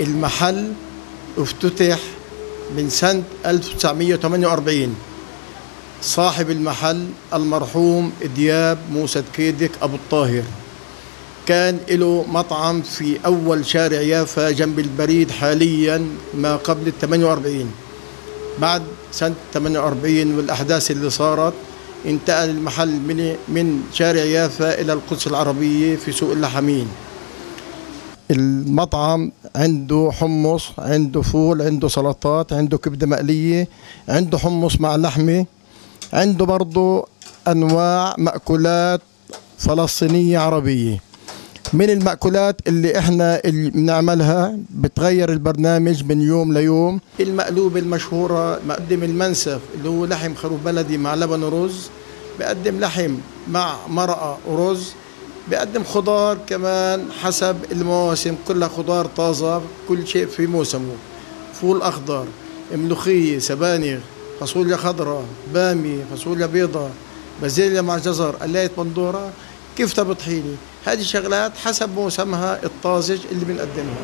المحل افتتح من سنة 1948. صاحب المحل المرحوم دياب موسى دكيدك أبو الطاهر كان له مطعم في أول شارع يافا جنب البريد حاليا ما قبل 48. بعد سنة 48 والأحداث اللي صارت انتقل المحل من شارع يافا إلى القدس العربية في سوق اللحمين. المطعم عنده حمص، عنده فول، عنده سلطات، عنده كبدة مقلية، عنده حمص مع لحمة، عنده برضه أنواع مأكولات فلسطينية عربية. من المأكولات اللي احنا بنعملها بتغير البرنامج من يوم ليوم. المقلوبة المشهورة، مقدم المنسف اللي هو لحم خروف بلدي مع لبن ورز، بقدم لحم مع مرقة ورز، بقدم خضار كمان حسب المواسم، كلها خضار طازة، كل شيء في موسمه. فول أخضر، ملوخية، سبانخ، فاصوليا خضراء، بامية، فاصوليا بيضاء، بازيليا مع جزر، قلاية بندورة، كفتة بطحيني. هذه شغلات حسب موسمها الطازج اللي بنقدمها.